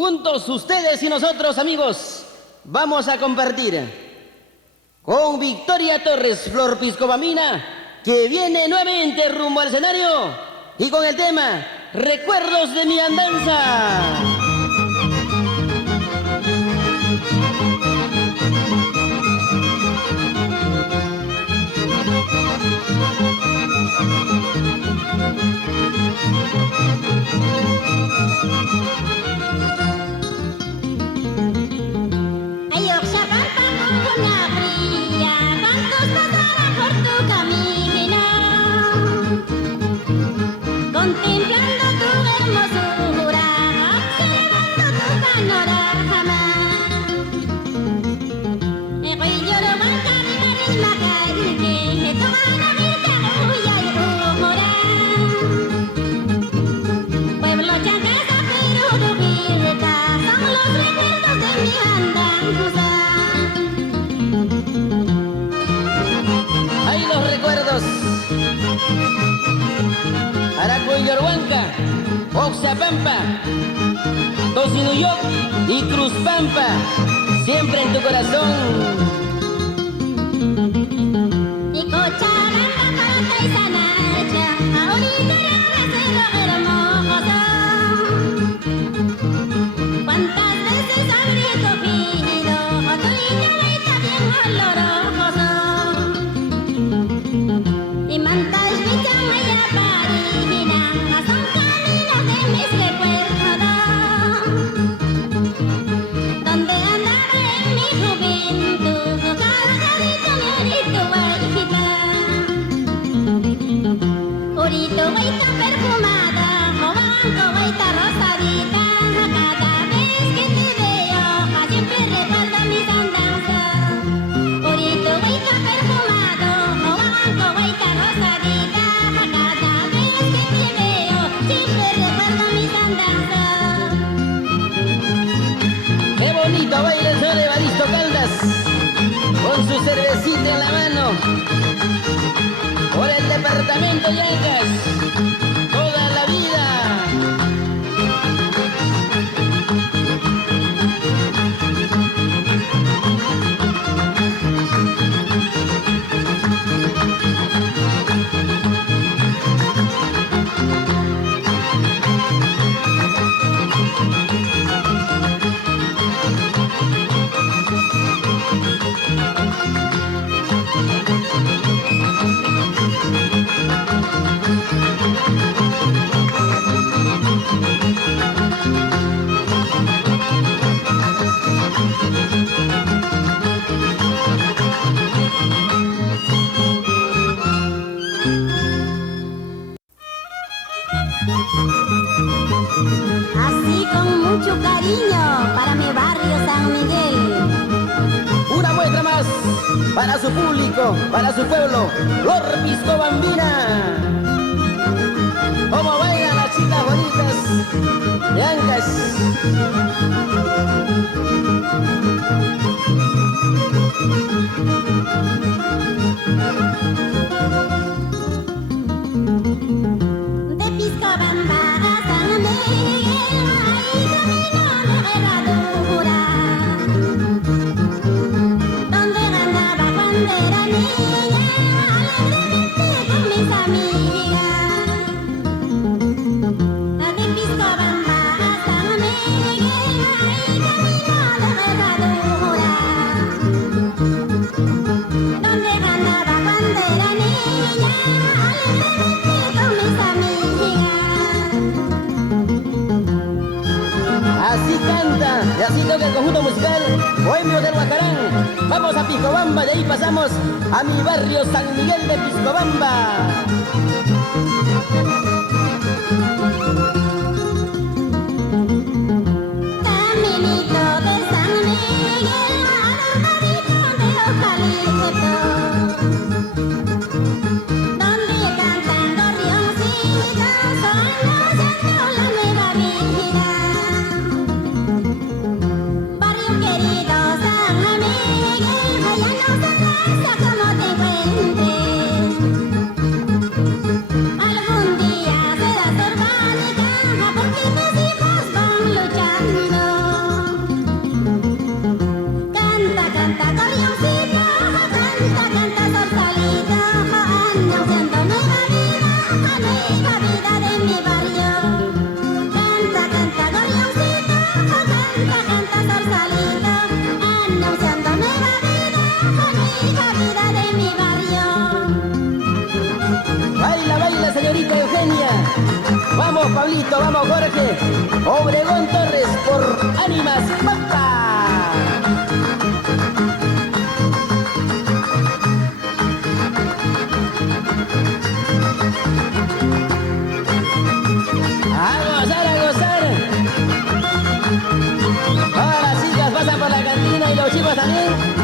Juntos ustedes y nosotros, amigos, vamos a compartir con Victoria Torres, Flor Piscobambina, que viene nuevamente rumbo al escenario, y con el tema Recuerdos de mi andanza. Contemplando tu hermosura, observando tu panorama. Lloro bancari marisma carinque, tomana virga huya y rumora. Pueblo chanquesa, Perú, Duquita, son los recuerdos de mi andanza. ¡Ay, los recuerdos! Aracuelorhuanca, Oxapampa, Tosinuyop y Cruzpampa, siempre en tu corazón. Y Cochabamba, Palota y Sanacha, ahorita era un hermoso. Cuántas veces habría cogido otro linda y también oloroso. Y mantas mi chama y aparina, son caminos de mis recuerdos. Donde andaba en mi juventud, cargadito mi orito guayita. Orito guaita perfumada, jobanco guaita rosadita. Cada vez que te veo, siempre recuerdo mis andanzas. Orito guaita perfumado, jobanco guaita rosadita. Cada vez que te veo, siempre recuerdo mis andanzas. ¡Qué bonito baila el señor Evaristo Caldas! Con su cervecita en la mano, por el departamento Llancas, toda la vida. Así con mucho cariño para mi barrio San Miguel. Una muestra más para su público, para su pueblo, Flor Piscobambina. Como bailan las chicas bonitas, Llancas. De Piscobamba a San Miguel hay camino de herradura, donde ganaba cuando era niña alegremente con mis amigas. De Piscobamba a San Miguel hay camino de herradura, donde ganaba cuando era niña alegremente con mis amigas. Así canta y así toca el conjunto musical Bohemio del Huacarán. Vamos a Piscobamba, de ahí pasamos a mi barrio San Miguel de Piscobamba. Caminito de San Miguel, adornadito de eucaliptos, donde cantan gorrioncitos, anunciando la nueva vida. Barrio querido San Miguel, allá no se resta como te encuentres. Algún día serás orgánica, Pablito, vamos Jorge. Obregón Torres por Ánimas Pampa. A gozar, a gozar. Ahora las chicas pasan por la cantina y los chicos también.